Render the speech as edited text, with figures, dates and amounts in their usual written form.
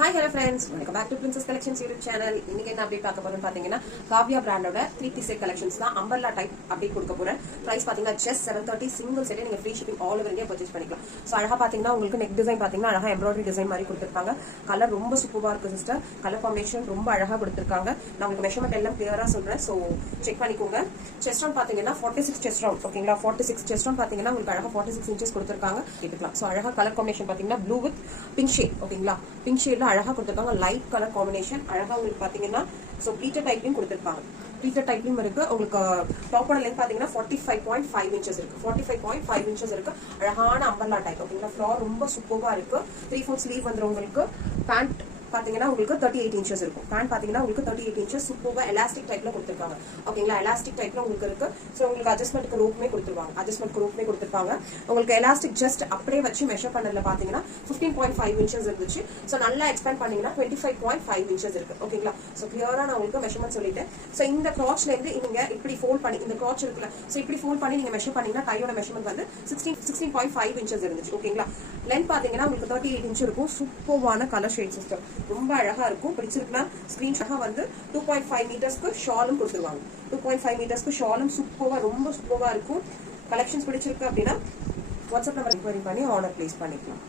Hi hello friends, welcome back to Princess Collections YouTube channel. இன்னைக்கு என்ன update பார்க்க போறோம்னு பாத்தீங்கன்னா காவ்யா பிராண்டோட 3 set collections தான் அம்பர்லா டைப் அப்டேட் கொடுக்க போறேன். பிரைஸ் பாத்தீங்கன்னா just 730 சிங்கிள் செட் நீங்க free shipping all over India purchase பண்ணிக்கலாம். சோ அழகா பாத்தீங்கன்னா உங்களுக்கு நெக் டிசைன் பாத்தீங்கன்னா அழகா எம்ப்ராய்டரி டிசைன் மாதிரி கொடுத்திருப்பாங்க. கலர் ரொம்ப சூப்பரா இருக்கு சிஸ்டர். கலர் காம்பினேஷன் ரொம்ப அழகா கொடுத்திருக்காங்க. நான் உங்களுக்கு மெஷர்மென்ட் எல்லாம் கிளியரா சொல்றேன். சோ செக் பண்ணிக்கோங்க. செஸ்ட் ரவுண்ட் பாத்தீங்கன்னா 46 செஸ்ட் ரவுண்ட் ஓகேங்களா. 46 செஸ்ட் ரவுண்ட் பாத்தீங்கன்னா உங்களுக்கு அழகா 46 inches கொடுத்திருக்காங்க. கேட்டுக்கலாம். சோ அழகா கலர் காம்பினேஷன் பாத்தீங்கன்னா ப்ளூ வித் பிங்க் ஷேட் ஓகேங்களா. பிங்க் ஷேட்ல அழகா கொடுத்திருக்காங்க. லைட் கலர் காம்பினேஷன் அழகா உங்களுக்கு பாத்தீங்கன்னா சோ ப்ளீட்டட் டைப்லயும் கொடுத்திருப்பாங்க. ப்ளீட்டட் டைப்லயும் இருக்கு. உங்களுக்கு டாப்போட லென்த் பாத்தீங்கன்னா 45.5 inches இருக்கு. 45.5 inches இருக்கு. அழகான அம்பர்லா டைப் ஓகேங்களா. ஃப்ளார் ரொம்ப சூப்பரா இருக்கு. 3/4 ஸ்லீவ் வந்துரும் உங்களுக்கு. பேண்ட் பாத்தீங்கன்னா உங்களுக்கு 38 inches இருக்கும். பேண்ட் பாத்தீங்கன்னா உங்களுக்கு 38 inches சூப்பரா எலாஸ்டிக் டைப்ல கொடுத்திருக்காங்க ஓகேங்களா. எலாஸ்டிக் டைப்ல உங்களுக்கு இருக்கு. சோ உங்களுக்கு அட்ஜஸ்ட்மென்ட்க்கு ரோப்மே கொடுத்துருவாங்க. அட்ஜஸ்ட்மென்ட்க்கு ரோப்மே கொடுத்திருப்பாங்க. உங்களுக்கு எலாஸ்டிக் ஜஸ்ட் அப்படியே வச்சு மெஷர் பண்ணதுல பாத்தீங்கன்னா 15.5 inches இருந்துச்சு. சோ நல்லா எக்ஸ்பேண்ட் பண்ணீங்கன்னா 25.5 inches இருக்கு ஓகேங்களா. சோ கிளியரா நான் உங்களுக்கு மெஷர்மென்ட் சொல்லிட்டேன். சோ இந்த கிராச்ல இருந்து நீங்க இப்படி ஃபோல்ட் பண்ணி இந்த கிராச் இருக்குல சோ இப்படி ஃபோல்ட் பண்ணி நீங்க மெஷர் பண்ணீங்கன்னா கையோட மெஷர்மென்ட் வந்து 16.5 inches இருந்துச்சு ஓகேங்களா. லென்த் பாத்தீங்கன்னா உங்களுக்கு 38 inch இருக்கும். சூப்பரான கலர் ஷேட் சிஸ்டம் ரொம்ப அழகா இருக்கும். பிடிச்சிருக்குன்னா ஸ்கிரீன்ஷாட் வந்து 2.5 மீட்டர்ஸ்க்கு ஷாலும் கொடுத்துருவாங்க. 2.5 மீட்டர்ஸ்க்கு ஷாலும் சூப்பரா ரொம்ப சூப்பரா இருக்கும். கலெக்ஷன்ஸ் பிடிச்சிருக்கு அப்படின்னா வாட்ஸ்அப் நம்பர் என்கொயரி பண்ணி ஆர்டர் பிளேஸ் பண்ணிக்கலாம்.